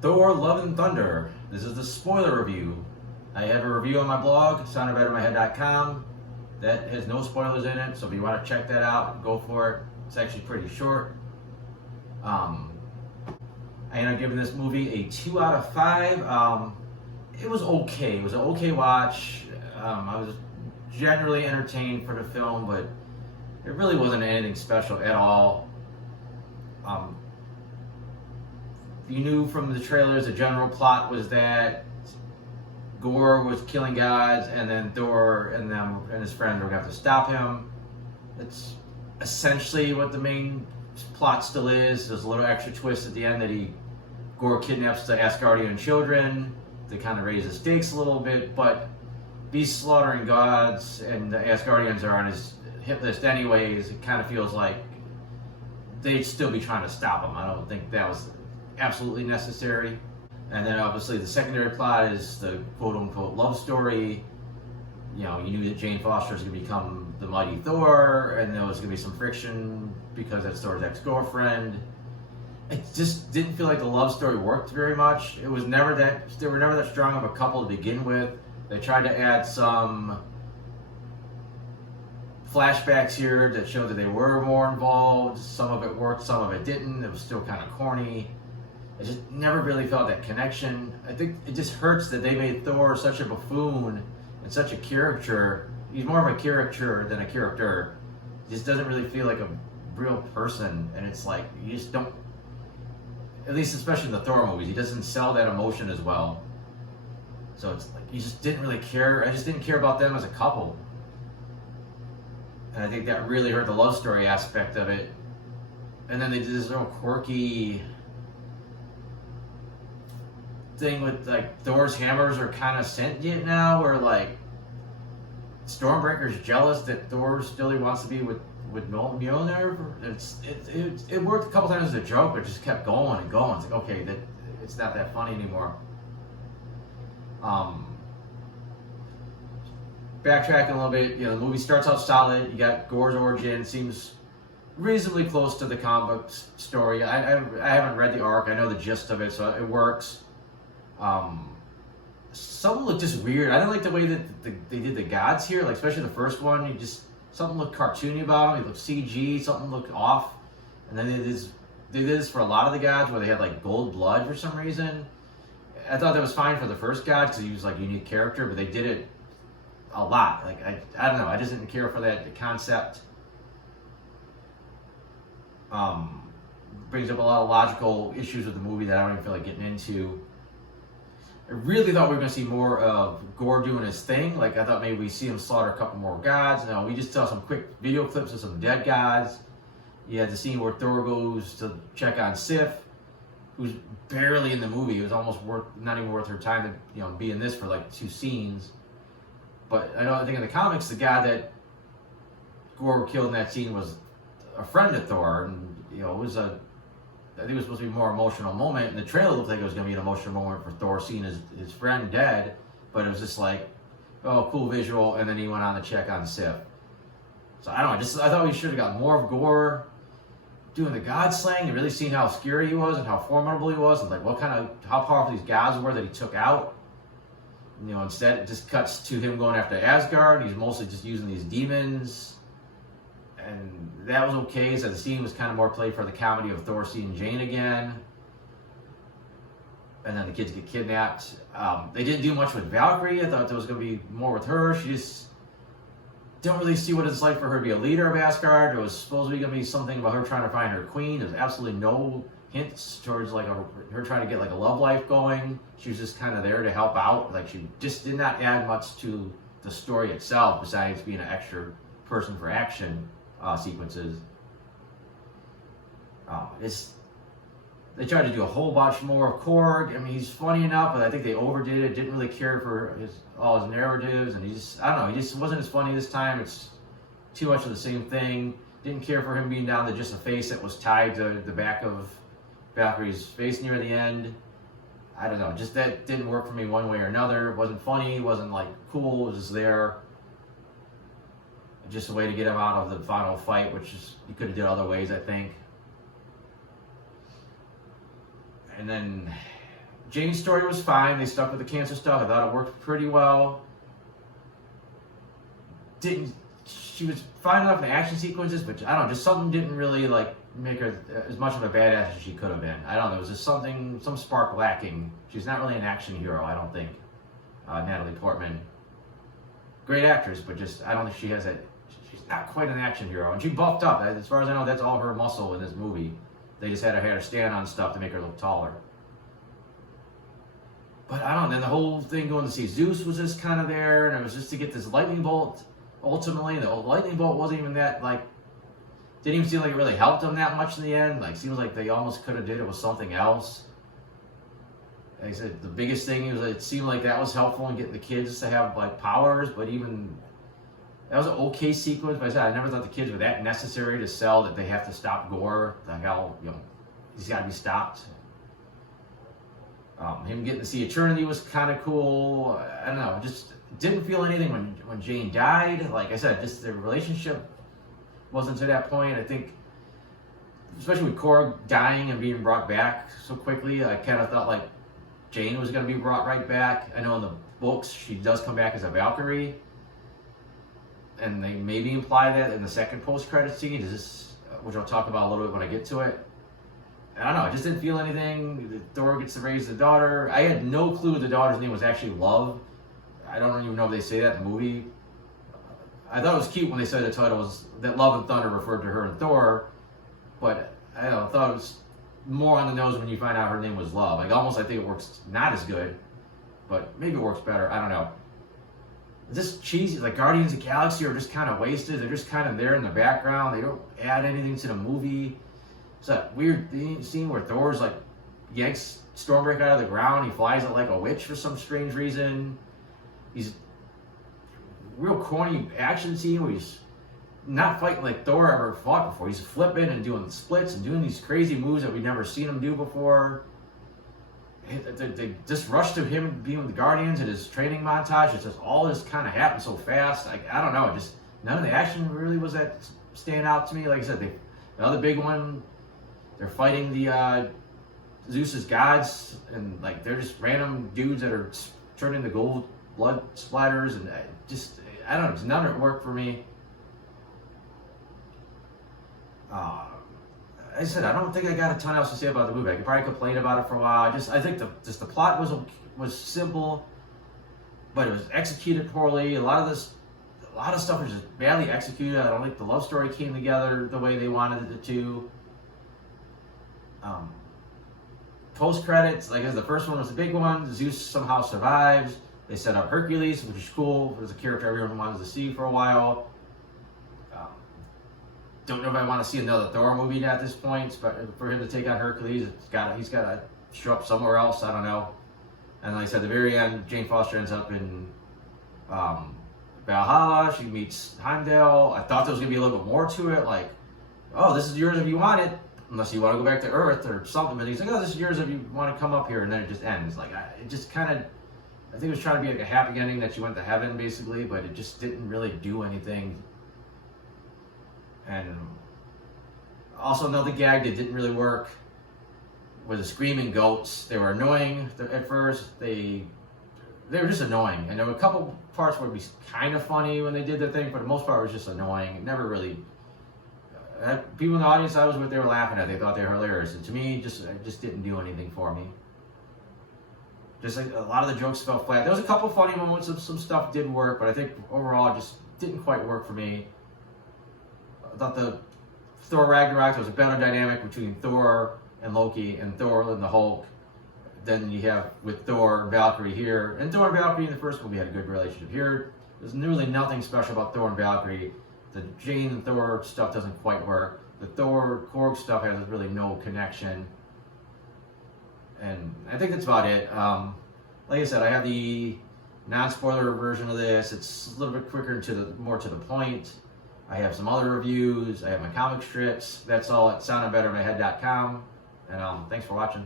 Thor, Love and Thunder. This is the spoiler review. I have a review on my blog, soundofbetterinmyhead.com, that has no spoilers in it, so if you want to check that out, go for it. It's actually pretty short. I ended up giving this movie a 2 out of 5. It was okay. It was an okay watch. I was generally entertained for the film, but it really wasn't anything special at all. You knew from the trailers the general plot was that Gore was killing gods, and then Thor and them and his friends were going to have to stop him. That's essentially what the main plot still is. There's a little extra twist at the end that Gore kidnaps the Asgardian children to kind of raise the stakes a little bit, but he's slaughtering gods, and the Asgardians are on his hit list anyways. It kind of feels like they'd still be trying to stop him. I don't think that was absolutely necessary. And then obviously the secondary plot is the quote-unquote love story. You know, you knew that Jane Foster was going to become the mighty Thor, and there was going to be some friction because that's Thor's ex-girlfriend. It just didn't feel like the love story worked very much. They were never that strong of a couple to begin with. They tried to add some flashbacks here that showed that they were more involved. Some of it worked, some of it didn't. It was still kind of corny. I just never really felt that connection. I think it just hurts that they made Thor such a buffoon and such a caricature. He's more of a caricature than a character. He just doesn't really feel like a real person, and it's like you just don't, at least especially in the Thor movies, he doesn't sell that emotion as well. So it's like you just didn't really care. I just didn't care about them as a couple. And I think that really hurt the love story aspect of it. And then they did this little quirky thing with like Thor's hammers are kind of sentient now, where like Stormbreaker's jealous that Thor still wants to be with Mjolnir. It worked a couple times as a joke, but it just kept going and going. It's like, okay, it's not that funny anymore. Backtracking a little bit, you know, the movie starts out solid. You got Gore's origin, seems reasonably close to the comic book story. I haven't read the arc. I know the gist of it, so it works. Something looked just weird. I didn't like the way that they did the gods here, like especially the first one. Something looked cartoony about them. It looked CG. Something looked off. And then they did this for a lot of the gods where they had like gold blood for some reason. I thought that was fine for the first god because he was like a unique character, but they did it a lot. Like I don't know. I just didn't care for that concept. Brings up a lot of logical issues with the movie that I don't even feel like getting into. I really thought we were going to see more of Gore doing his thing. Like, I thought maybe we'd see him slaughter a couple more gods. No, we just saw some quick video clips of some dead gods. You had the scene where Thor goes to check on Sif, who's barely in the movie. It was almost not even worth her time to be in this for like 2 scenes. But I think in the comics, the guy that Gore killed in that scene was a friend of Thor, and it was I think it was supposed to be a more emotional moment. And the trailer looked like it was going to be an emotional moment for Thor seeing his friend dead, but it was just like, oh, cool visual, and then he went on to check on Sif. So I don't know, I thought we should have got more of Gore doing the god slaying and really seeing how scary he was and how formidable he was and like how powerful these gods were that he took out. Instead it just cuts to him going after Asgard. He's mostly just using these demons. And that was okay, so the scene was kind of more played for the comedy of Thor seeing Jane again. And then the kids get kidnapped. They didn't do much with Valkyrie. I thought there was going to be more with her. She just don't really see what it's like for her to be a leader of Asgard. There was supposed to be going to be something about her trying to find her queen. There's absolutely no hints towards like her trying to get like a love life going. She was just kind of there to help out. Like she just did not add much to the story itself besides being an extra person for action sequences. They tried to do a whole bunch more of Korg. I mean, he's funny enough, but I think they overdid it. Didn't really care for all his narratives, and I don't know, he just wasn't as funny this time. It's too much of the same thing. Didn't care for him being down to just a face that was tied to the back of Valkyrie's face near the end. I don't know, just that didn't work for me one way or another. It wasn't funny, it wasn't like cool, it was just there. Just a way to get him out of the final fight, which you could have did other ways, I think. And then Jane's story was fine. They stuck with the cancer stuff. I thought it worked pretty well. She was fine enough in the action sequences, but I don't know, just something didn't really like make her as much of a badass as she could have been. I don't know, there was just some spark lacking. She's not really an action hero, I don't think. Natalie Portman, great actress, but just I don't think she has that. She's not quite an action hero, and she buffed up. As far as I know, that's all her muscle in this movie. They just had her stand on stuff to make her look taller. But I don't know, then the whole thing going to see Zeus was just kind of there, and it was just to get this lightning bolt. Ultimately, the lightning bolt wasn't even that, like, didn't even seem like it really helped them that much in the end. Like, seems like they almost could have did it with something else. Like I said, the biggest thing was it seemed like that was helpful in getting the kids to have, like, powers, but even, that was an okay sequence, but I said, I never thought the kids were that necessary to sell that they have to stop Gore. Like, how, he's got to be stopped. Him getting to see Eternity was kind of cool. I don't know, just didn't feel anything when Jane died. Like I said, just the relationship wasn't to that point. I think, especially with Korg dying and being brought back so quickly, I kind of thought like Jane was going to be brought right back. I know in the books she does come back as a Valkyrie, and they maybe imply that in the second post-credit scene, which I'll talk about a little bit when I get to it. I don't know, I just didn't feel anything. Thor gets to raise the daughter. I had no clue the daughter's name was actually Love. I don't even know if they say that in the movie. I thought it was cute when they said the title was that Love and Thunder referred to her and Thor, but I don't know, I thought it was more on the nose when you find out her name was Love. Like almost I think it works not as good, but maybe it works better. I don't know. Just cheesy, like Guardians of the Galaxy are just kind of wasted. They're just kind of there in the background. They don't add anything to the movie. It's that weird scene where Thor's like yanks Stormbreaker out of the ground. He flies it like a witch for some strange reason. He's real corny action scene where he's not fighting like Thor ever fought before. He's flipping and doing splits and doing these crazy moves that we've never seen him do before. They just rushed to him being with the Guardians and his training montage. It's just all just kind of happened so fast. Like I don't know, just none of the action really was that stand out to me. Like I said, the other big one, they're fighting the Zeus's gods, and like they're just random dudes that are turning the gold blood splatters, and I don't know, just none of it worked for me. I said I don't think I got a ton else to say about the movie. I could probably complain about it for a while. I think the plot was simple, but it was executed poorly. A lot of stuff was just badly executed. I don't think the love story came together the way they wanted it to. Post credits, like the first one was the big one. Zeus somehow survives. They set up Hercules, which is cool. It was a character everyone wanted to see for a while. Don't know if I want to see another Thor movie at this point, but for him to take on Hercules, he's got to show up somewhere else. I don't know. And like I said, at the very end, Jane Foster ends up in Valhalla. She meets Heimdall. I thought there was going to be a little bit more to it, like, oh, this is yours if you want it, unless you want to go back to Earth or something. But he's like, oh, this is yours if you want to come up here, and then it just ends. Like, it just kind of, I think it was trying to be like a happy ending that you went to heaven, basically, but it just didn't really do anything. And also another gag that didn't really work was the screaming goats. They were annoying at first. They were just annoying. And there were a couple parts where it was kind of funny when they did the thing, but for the most part it was just annoying. It never really... people in the audience I was with, they were laughing at it. They thought they were hilarious. And to me, it just didn't do anything for me. Just like a lot of the jokes fell flat. There was a couple funny moments. Some stuff did work, but I think overall it just didn't quite work for me. I thought the Thor Ragnarok, there was a better dynamic between Thor and Loki and Thor and the Hulk than you have with Thor and Valkyrie here. And Thor and Valkyrie in the first movie had a good relationship. Here, there's really nothing special about Thor and Valkyrie. The Jane and Thor stuff doesn't quite work. The Thor Korg stuff has really no connection. And I think that's about it. Like I said, I have the non-spoiler version of this. It's a little bit quicker more to the point. I have some other reviews. I have my comic strips. That's all at soundandbettermyhead.com. And thanks for watching.